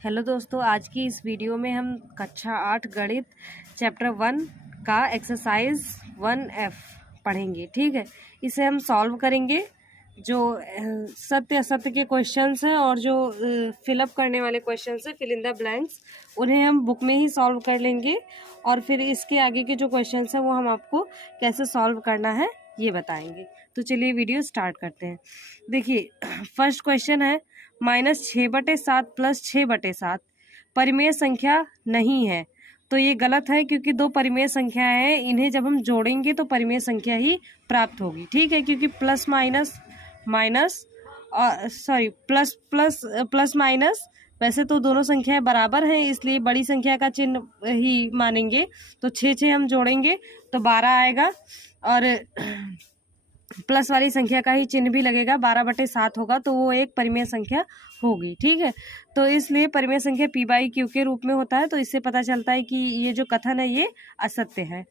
Hello दोस्तों, आज की इस वीडियो में हम कक्षा 8 गणित चैप्टर 1 का एक्सरसाइज 1F पढ़ेंगे। ठीक है, इसे हम सॉल्व करेंगे। जो सत्य असत्य के क्वेश्चंस हैं और जो फिलअप करने वाले क्वेश्चंस हैं, फिल इन द ब्लैंक्स, उन्हें हम बुक में ही सॉल्व कर लेंगे और फिर इसके आगे के जो क्वेश्चंस हैं वो हम आपको कैसे सॉल्व करना है ये बताएंगे। तो चलिए वीडियो स्टार्ट करते हैं। देखिए, फर्स्ट क्वेश्चन है -6/7 + 6/7 परिमेय संख्या नहीं है। तो ये गलत है क्योंकि दो परिमेय संख्याएं हैं, इन्हें जब हम जोड़ेंगे तो परिमेय संख्या ही प्राप्त होगी। ठीक है, क्योंकि plus minus minus plus plus plus minus, वैसे तो दोनों संख्याएं बराबर हैं इसलिए बड़ी संख्या का चिन्ह ही मानेंगे। तो 6 हम जोड़ेंगे तो 12 आएगा और प्लस वाली संख्या का ही चिन्ह भी लगेगा, 12/7 होगा तो वो एक परिमेय संख्या होगी। ठीक है, तो इसलिए परिमेय संख्या p/q के रूप में होता है। तो इससे पता चलता है कि ये जो कथन है ये असत्य है।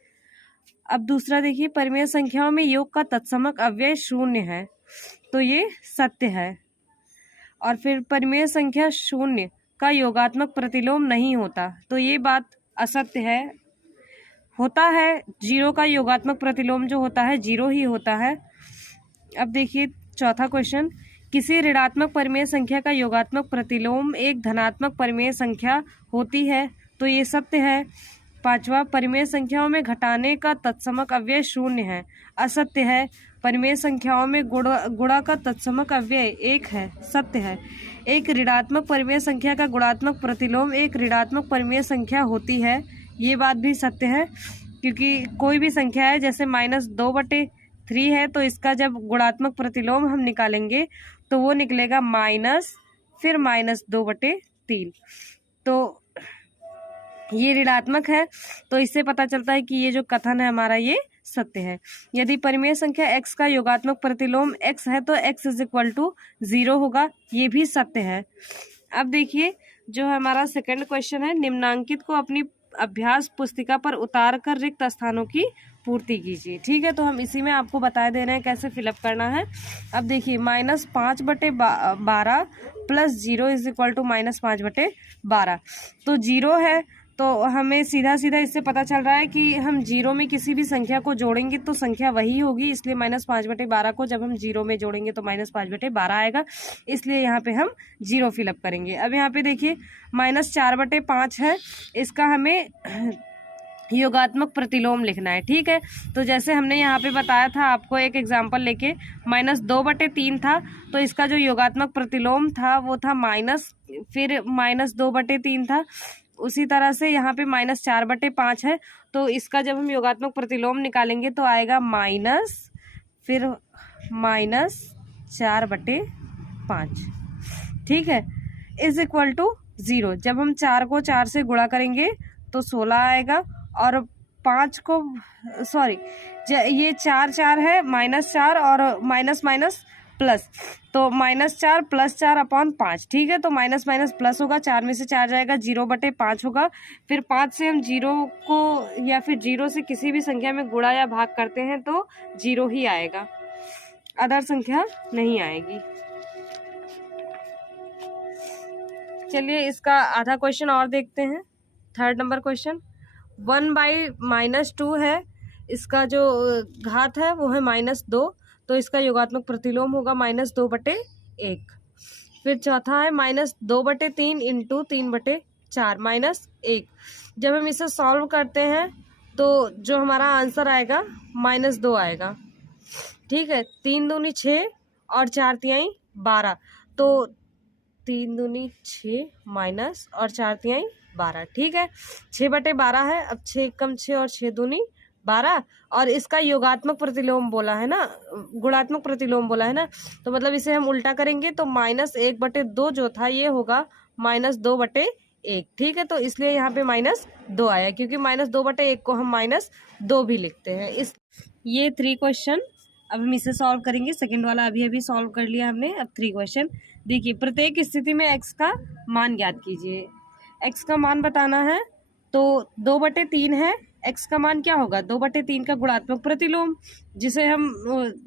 अब दूसरा देखिए, परिमेय संख्याओं में योग का तत्समक अव्यय 0 है, तो ये सत्य है। और फिर परिमेय संख्या 0 का योगात्मक प्रतिलोम नहीं होता, तो ये बात असत्य है। होता है 0 का योगात्मक प्रतिलोम जो होता है 0 ही होता है। अब देखिए चौथा क्वेश्चन, किसी ऋणात्मक परिमेय संख्या का योगात्मक प्रतिलोम एक धनात्मक परिमेय संख्या होती है, तो ये सत्य है। पांचवा, परिमेय संख्याओं में घटाने का तत्समक अव्यय 0 है, असत्य है। परिमेय संख्याओं में गुणा का तत्समक अव्यय 1 है, सत्य है। एक ऋणात्मक परिमेय संख्या का गुणात्मक प्रतिलोम एक ऋणात्मक परिमेय संख्या होती है, ये बात भी सत्य है। क्योंकि कोई भी संख्या है जैसे -2/3 है, तो इसका जब गुणात्मक प्रतिलोम हम निकालेंगे तो वो निकलेगा फिर -2/3, तो ये ऋणात्मक है। तो इससे पता चलता है कि ये जो कथन है हमारा ये सत्य है। यदि परिमेय संख्या x का योगात्मक प्रतिलोम x है तो x = 0 होगा, ये भी सत्य है। अब देखिए जो हमारा सेकंड क्वेश्चन है, निम्नांकित को अपनी अभ्यास पुस्तिका पर उतार कर रिक्त स्थानों की पूर्ति कीजिए। ठीक है, तो हम इसी में आपको बता दे रहे हैं कैसे फिलअप करना है। अब देखिए -5/12 + 0 = -5/12, तो 0 है तो हमें सीधा सीधा इससे पता चल रहा है कि हम 0 में किसी भी संख्या को जोड़ेंगे तो संख्या वही होगी, इसलिए -5/12 को जब हम 0 में जोड़ेंगे तो -5/12 आएगा, इसलिए यहाँ पे हम 0 फिलअप करेंगे। अब यहाँ पे देखिए -4/5 है, इसका हमें योगात्मक प्रतिलोम लिखना है। ठीक है, तो जैसे हमने यहाँ पे बताया था आपको एक एग्जांपल लेके, -2/3 था तो इसका जो योगात्मक प्रतिलोम था वो था फिर -2/3 था। उसी तरह से यहाँ पे -4/5 है, तो इसका जब हम योगात्मक प्रतिलोम निकालेंगे तो आएगा फिर -4/5। ठीक है, = 0। जब हम 4 को 4 से गुणा करेंगे तो 16 आएगा और 5 को ये 4 है, -4 और माइनस माइनस प्लस, तो -4 + 4/5। ठीक है, तो माइनस माइनस प्लस होगा, 4 में से 4 जाएगा, 0/5 होगा। फिर 5 से हम 0 को या फिर 0 से किसी भी संख्या में गुणा या भाग करते हैं तो 0 ही आएगा, अदर संख्या नहीं आएगी। चलिए इसका आधा क्वेश्चन और देखते हैं। थर्ड नंबर क्वेश्चन, 1/-2 है, इसका जो घात है वो है -2, तो इसका योगात्मक प्रतिलोम होगा -2/1। फिर चौथा है -2/3 × 3/4 -1। जब हम इसे सॉल्व करते हैं तो जो हमारा आंसर आएगा -2 आएगा। ठीक है, 3 दूनी 6 और 4 तिहाई 12, तो 3 दूनी 6 माइनस और 4 तिहाई 12। ठीक है, 6/12 है। अब 6 × 6 और 6 दूनी 12, और इसका योगात्मक प्रतिलोम बोला है ना, गुणात्मक प्रतिलोम बोला है ना, तो मतलब इसे हम उल्टा करेंगे तो -1/2 जो था ये होगा -2/1। ठीक है, तो इसलिए यहाँ पे -2 आया, क्योंकि -2/1 को हम -2 भी लिखते हैं। ये 3 क्वेश्चन अब हम इसे सॉल्व करेंगे। सेकंड वाला अभी सॉल्व कर लिया हमने। अब 3 क्वेश्चन देखिए, प्रत्येक स्थिति में x का मान ज्ञात कीजिए। x का मान बताना है तो 2/3 है, x का मान क्या होगा, 2/3 का गुणात्मक प्रतिलोम, जिसे हम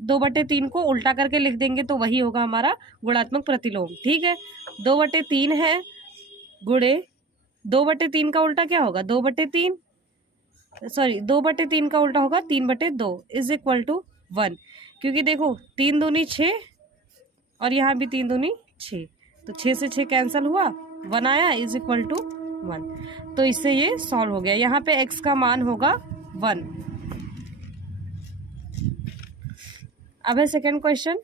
2/3 को उल्टा करके लिख देंगे तो वही होगा हमारा गुणात्मक प्रतिलोम। ठीक है, 2/3 है गुणे 2/3 का उल्टा क्या होगा, 2/3, सॉरी 2/3 का उल्टा होगा 3/2 इज इक्वल टू 1, क्योंकि देखो 3 दूनी 6 और यहाँ भी 3 दूनी 6, तो 6 से 6 कैंसिल हुआ, 1 आया इज इक्वल टू 1। तो इससे ये सॉल्व हो गया। यहाँ पे x का मान होगा 1। अब है second question,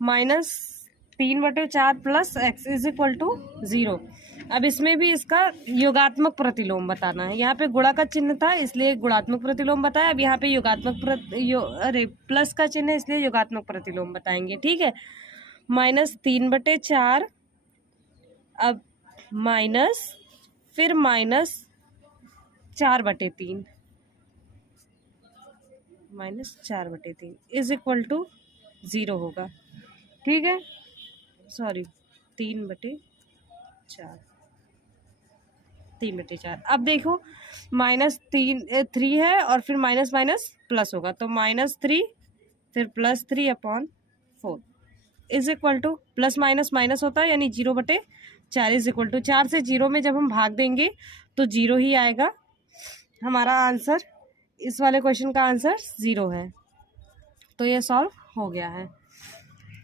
-3/4 plus x is equal to 0। अब इसमें भी इसका योगात्मक प्रतिलोम बताना है। यहाँ पे गुणा का चिन्ह था इसलिए गुणात्मक प्रतिलोम बताया, अब यहाँ पे प्लस का चिन्ह है इसलिए योगात्मक प्रतिलोम बताएंगे। ठीक है, -3/4, अब माइनस, फिर -4/3, -4/3 इज इक्वल टू 0 होगा। ठीक है, सॉरी 3/4, 3/4। अब देखो -3 है और फिर माइनस माइनस प्लस होगा, तो -3 फिर +3/4 is equal to, plus minus minus होता है यानी 0/4 इज इक्वल टू 4 से 0 में जब हम भाग देंगे तो 0 ही आएगा। हमारा आंसर, इस वाले क्वेश्चन का आंसर 0 है। तो ये सॉल्व हो गया है।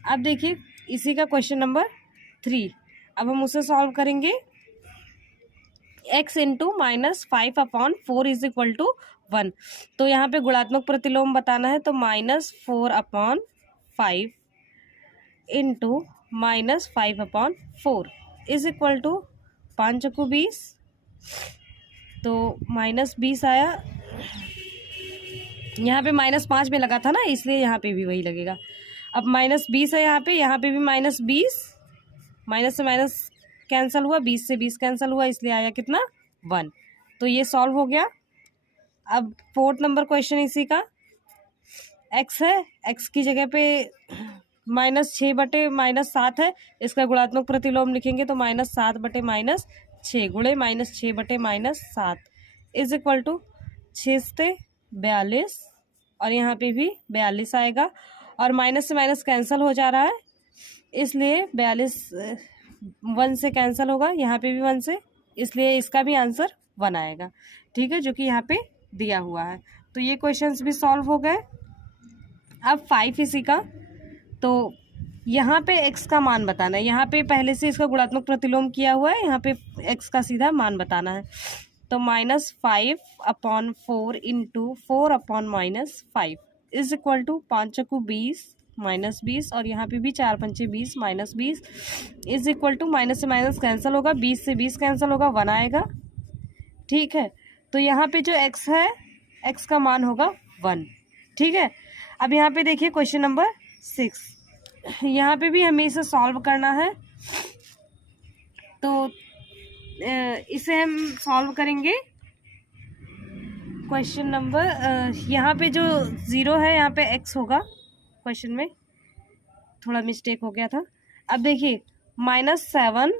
अब देखिए इसी का क्वेश्चन नंबर 3, अब हम उसे सॉल्व करेंगे। x into -5/4 is equal to 1। तो यहाँ पे गुणात्मक प्रतिलोम बताना है, तो -4/5 इंटू -5/4 इज इक्वल टू 5 चौको 20, तो -20 आया। यहाँ पे -5 में लगा था ना, इसलिए यहाँ पे भी वही लगेगा। अब -20 है यहाँ पे भी -20, माइनस से माइनस कैंसिल हुआ, 20 से 20 कैंसिल हुआ, इसलिए आया कितना, 1। तो ये सॉल्व हो गया। अब 4th नंबर क्वेश्चन इसी का, x है, x की जगह पे -6/-7 है, इसका गुणात्मक प्रतिलोम लिखेंगे तो -7/-6 गुणे -6/-7 इज इक्वल टू 6 से 42, और यहाँ पे भी 42 आएगा, और माइनस से माइनस कैंसिल हो जा रहा है इसलिए 42 1 से कैंसिल होगा, यहाँ पे भी 1 से, इसलिए इसका भी आंसर 1 आएगा। ठीक है, जो कि यहाँ पे दिया हुआ है। तो ये क्वेश्चंस भी सॉल्व हो गए। अब 5 इसी का, तो यहाँ पे x का मान बताना है। यहाँ पे पहले से इसका गुणात्मक प्रतिलोम किया हुआ है, यहाँ पे x का सीधा मान बताना है। तो -5/4 इंटू 4/-5 इज इक्वल टू 5 चौको 20 -20, और यहाँ पे भी 4 पंचे 20 -20 इज इक्वल टू, माइनस से माइनस कैंसिल होगा, 20 से 20 कैंसिल होगा, 1 आएगा। ठीक है, तो यहाँ पे जो x है, x का मान होगा 1। ठीक है, अब यहाँ पे देखिए क्वेश्चन नंबर 6, यहाँ पे भी हमें इसे सॉल्व करना है। तो इसे हम सॉल्व करेंगे। क्वेश्चन नंबर, यहाँ पे जो 0 है यहाँ पे x होगा, क्वेश्चन में थोड़ा मिस्टेक हो गया था। अब देखिए -7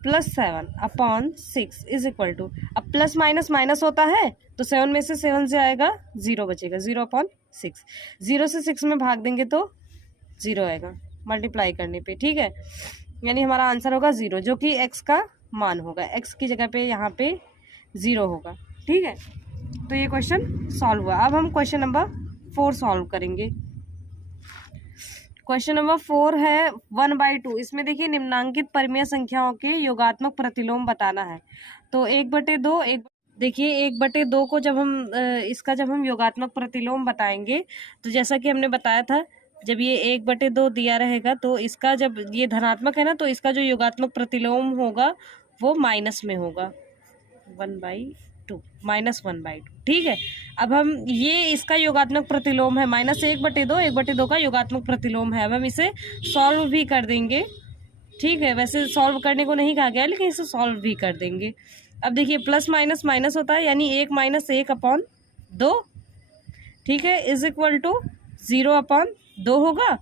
+ 7/6 इज इक्वल टू, अब प्लस माइनस माइनस होता है तो 7 में से 7 से आएगा 0 बचेगा, 0/6, 0 से 6 में भाग देंगे तो 0 आएगा मल्टीप्लाई करने पे। ठीक है, यानी हमारा आंसर होगा 0, जो कि x का मान होगा, x की जगह पे यहाँ पे 0 होगा। ठीक है, तो ये क्वेश्चन सॉल्व हुआ। अब हम क्वेश्चन नंबर 4 सॉल्व करेंगे। क्वेश्चन नंबर 4 है 1/2। इसमें देखिए निम्नांकित परिमेय संख्याओं के योगात्मक प्रतिलोम बताना है। तो 1/2, देखिए 1/2 को जब हम योगात्मक प्रतिलोम बताएंगे, तो जैसा कि हमने बताया था, जब ये 1/2 दिया रहेगा तो इसका, जब ये धनात्मक है ना, तो इसका जो योगात्मक प्रतिलोम होगा वो माइनस में होगा, 1/2, -1/2। ठीक है, अब हम ये इसका योगात्मक प्रतिलोम है, -1/2, 1/2 का योगात्मक प्रतिलोम है। अब हम इसे सॉल्व भी कर देंगे। ठीक है, वैसे सॉल्व करने को नहीं कहा गया, लेकिन इसे सॉल्व भी कर देंगे। अब देखिए प्लस माइनस माइनस होता है, यानी 1 - 1/2, ठीक है, इज इक्वल टू 0/2 होगा।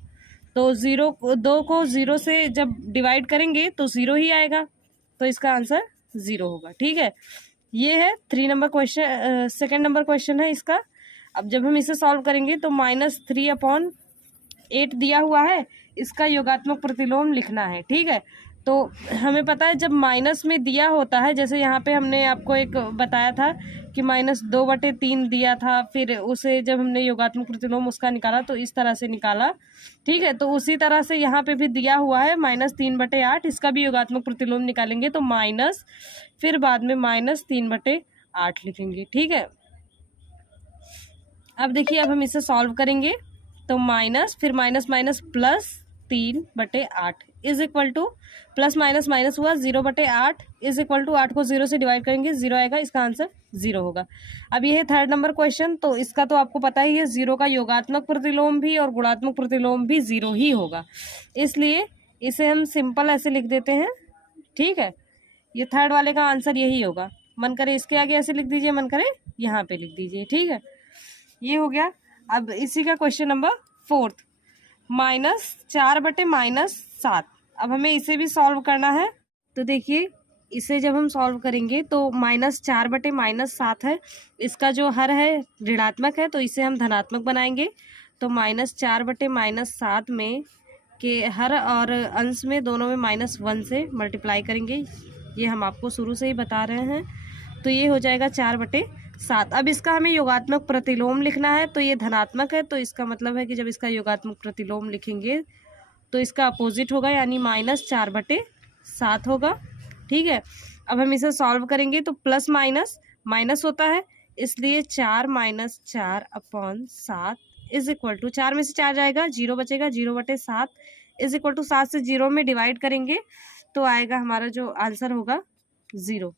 तो 2 को 0 से जब डिवाइड करेंगे तो 0 ही आएगा, तो इसका आंसर 0 होगा। ठीक है, ये है 3 number question, second number question है इसका। अब जब हम इसे सॉल्व करेंगे तो -3/8 दिया हुआ है, इसका योगात्मक प्रतिलोम लिखना है। ठीक है, तो हमें पता है जब माइनस में दिया होता है, जैसे यहाँ पे हमने आपको एक बताया था कि -2/3 दिया था, फिर उसे जब हमने योगात्मक प्रतिलोम उसका निकाला तो इस तरह से निकाला, ठीक है। तो उसी तरह से यहाँ पे भी दिया हुआ है -3/8, इसका भी योगात्मक प्रतिलोम निकालेंगे तो माइनस, फिर बाद में -3/8 लिखेंगे, ठीक है। अब देखिए, अब हम इसे सॉल्व करेंगे तो माइनस, फिर minus minus plus 3/8 is equal to, plus minus minus हुआ 0/8 इज इक्वल टू, 8 को 0 से डिवाइड करेंगे 0 आएगा, इसका आंसर 0 होगा। अब ये है 3rd नंबर क्वेश्चन। तो इसका तो आपको पता ही है 0 का योगात्मक प्रतिलोम भी और गुणात्मक प्रतिलोम भी 0 ही होगा, इसलिए इसे हम सिंपल ऐसे लिख देते हैं, ठीक है। ये 3rd वाले का आंसर यही होगा। मन करे इसके आगे ऐसे लिख दीजिए, मन करे यहाँ पे लिख दीजिए, ठीक है। ये हो गया। अब इसी का क्वेश्चन नंबर 4th, -4/-7। अब हमें इसे भी सॉल्व करना है। तो देखिए, इसे जब हम सॉल्व करेंगे तो -4/-7 है, इसका जो हर है ऋणात्मक है तो इसे हम धनात्मक बनाएंगे। तो -4/-7 में के हर और अंश में दोनों में -1 से मल्टीप्लाई करेंगे, ये हम आपको शुरू से ही बता रहे हैं। तो ये हो जाएगा 4/7। अब इसका हमें योगात्मक प्रतिलोम लिखना है, तो ये धनात्मक है, तो इसका मतलब है कि जब इसका योगात्मक प्रतिलोम लिखेंगे तो इसका अपोजिट होगा, यानी -4/7 होगा, ठीक है। अब हम इसे सॉल्व करेंगे तो प्लस माइनस माइनस होता है, इसलिए 4 - 4/7 इज इक्वल टू, 4 में से 4 जाएगा, 0 बचेगा, 0/7 इज इक्वल टू 7 से 0 में डिवाइड करेंगे तो आएगा हमारा जो आंसर होगा 0।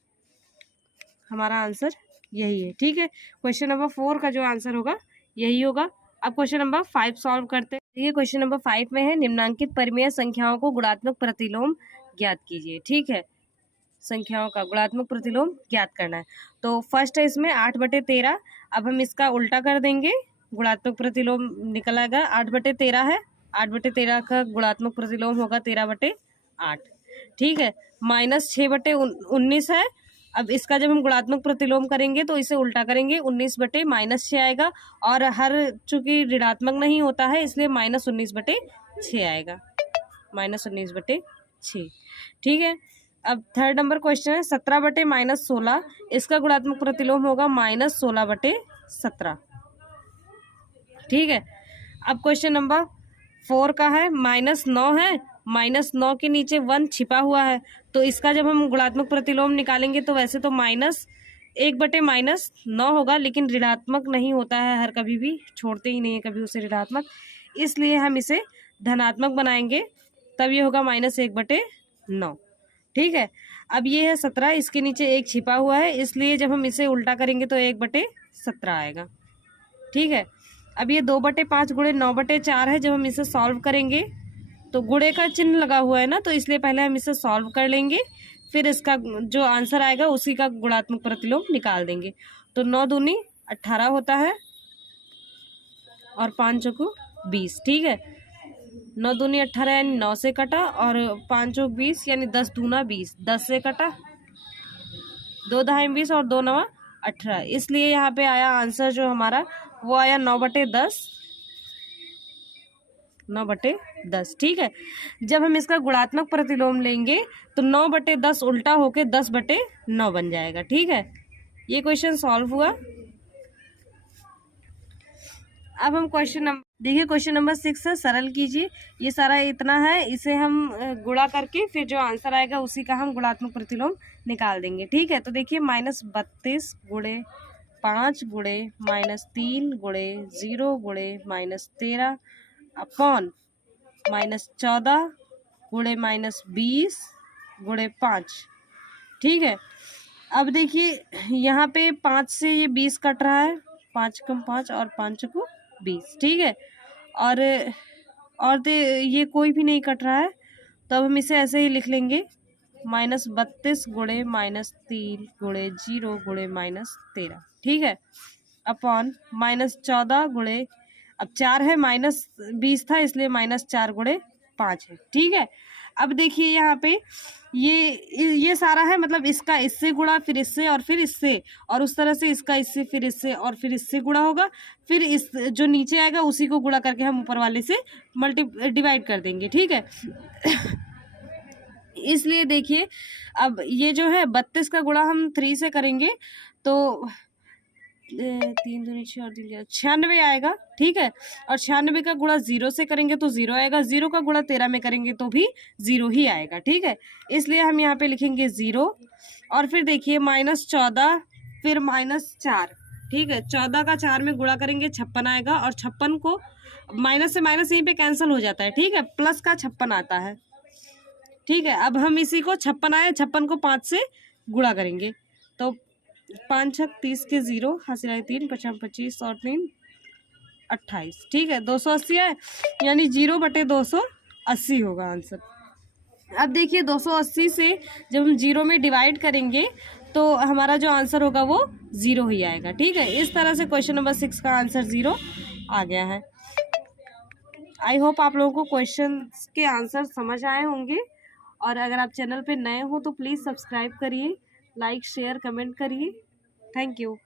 हमारा आंसर यही है, ठीक है। क्वेश्चन नंबर 4 का जो आंसर होगा यही होगा। अब क्वेश्चन नंबर 5 सॉल्व करते हैं। ये क्वेश्चन नंबर 5 में है, निम्नांकित परिमेय संख्याओं को गुणात्मक प्रतिलोम ज्ञात कीजिए, ठीक है। संख्याओं का गुणात्मक प्रतिलोम ज्ञात करना है। तो फर्स्ट है इसमें 8/13। अब हम इसका उल्टा कर देंगे, गुणात्मक प्रतिलोम निकल आएगा। 8/13 है, 8/13 का गुणात्मक प्रतिलोम होगा 13/8, ठीक है। -6/19 है। अब इसका जब हम गुणात्मक प्रतिलोम करेंगे तो इसे उल्टा करेंगे, 19/-6 आएगा, और हर चूंकि ऋणात्मक नहीं होता है इसलिए -19/6 आएगा, -19/6, ठीक है। अब 3rd नंबर क्वेश्चन है 17/-16, इसका गुणात्मक प्रतिलोम होगा -16/17, ठीक है। अब क्वेश्चन नंबर 4 का है, -9 है, -9 के नीचे 1 छिपा हुआ है, तो इसका जब हम गुणात्मक प्रतिलोम निकालेंगे तो वैसे तो -1/-9 होगा, लेकिन ऋणात्मक नहीं होता है, हर कभी भी छोड़ते ही नहीं है कभी उसे ऋणात्मक, इसलिए हम इसे धनात्मक बनाएंगे, तब ये होगा -1/9, ठीक है। अब ये है 17, इसके नीचे 1 छिपा हुआ है, इसलिए जब हम इसे उल्टा करेंगे तो 1/17 आएगा, ठीक है। अब ये 2/5 गुणे 9/4 है, जब हम इसे सॉल्व करेंगे तो गुणे का चिन्ह लगा हुआ है ना, तो इसलिए पहले हम इसे सॉल्व कर लेंगे, फिर इसका जो आंसर आएगा उसी का गुणात्मक प्रतिलोम निकाल देंगे। तो 9 दूनी 18 होता है और 5 चौको 20, ठीक है। 9 दूनी 18 यानी 9 से कटा, और 5 चौक 20 यानी 10 दूना 20, 10 से कटा, 2 दहाई 20 और 2 नवा 18, इसलिए यहाँ पे आया आंसर जो हमारा वो आया 9/10, 9/10, ठीक है। जब हम इसका गुणात्मक प्रतिलोम लेंगे तो 9/10 उल्टा होके 10/9 बन जाएगा, ठीक है। ये क्वेश्चन सॉल्व हुआ। अब हम क्वेश्चन नंबर, देखिए क्वेश्चन नंबर 6 है, सरल कीजिए। ये सारा इतना है, इसे हम गुणा करके फिर जो आंसर आएगा उसी का हम गुणात्मक प्रतिलोम निकाल देंगे, ठीक है। तो देखिए -32 गुणे 5 गुणे -3 गुणे 0 गुणे -13 अपॉन -14 गुणे -20 गुणे 5, ठीक है। अब देखिए यहाँ पे 5 से ये 20 कट रहा है, 5 कम 5 और 5 को 20, ठीक है। और ये कोई भी नहीं कट रहा है, तो अब हम इसे ऐसे ही लिख लेंगे, -32 गुणे -3 गुणे 0 गुणे -13, ठीक है, अपॉन -14 गुणे, अब 4 है, -20 था इसलिए -4 गुणे 5 है, ठीक है। अब देखिए यहाँ पे ये सारा है, मतलब इसका इससे गुणा, फिर इससे और फिर इससे, और उस तरह से इसका इससे फिर इससे और फिर इससे गुणा होगा, फिर इस जो नीचे आएगा उसी को गुणा करके हम ऊपर वाले से डिवाइड कर देंगे, ठीक है। इसलिए देखिए, अब ये जो है 32 का गुणा हम 3 से करेंगे तो 3 दूनी 6 और 3 96 आएगा, ठीक है। और 96 का गुणा 0 से करेंगे तो 0 आएगा, 0 का गुणा 13 में करेंगे तो भी 0 ही आएगा, ठीक है। इसलिए हम यहाँ पे लिखेंगे 0 और फिर देखिए -14 फिर -4, ठीक है। 14 का 4 में गुणा करेंगे 56 आएगा और 56 को माइनस से माइनस यहीं पे कैंसिल हो जाता है, ठीक है। प्लस का 56 आता है, ठीक है। अब हम इसी को 56 आए, 56 को 5 से गुणा करेंगे तो 5 6 30 के 0, हासिल आए 3, 50 25 और 3 28, ठीक है। 280 है, यानी 0/280 होगा आंसर। अब देखिए 280 से जब हम 0 में डिवाइड करेंगे तो हमारा जो आंसर होगा वो 0 ही आएगा, ठीक है। इस तरह से क्वेश्चन नंबर 6 का आंसर 0 आ गया है। आई होप आप लोगों को क्वेश्चन के आंसर समझ आए होंगे। और अगर आप चैनल पे नए हो तो प्लीज़ सब्सक्राइब करिए, लाइक शेयर कमेंट करिए। Thank you.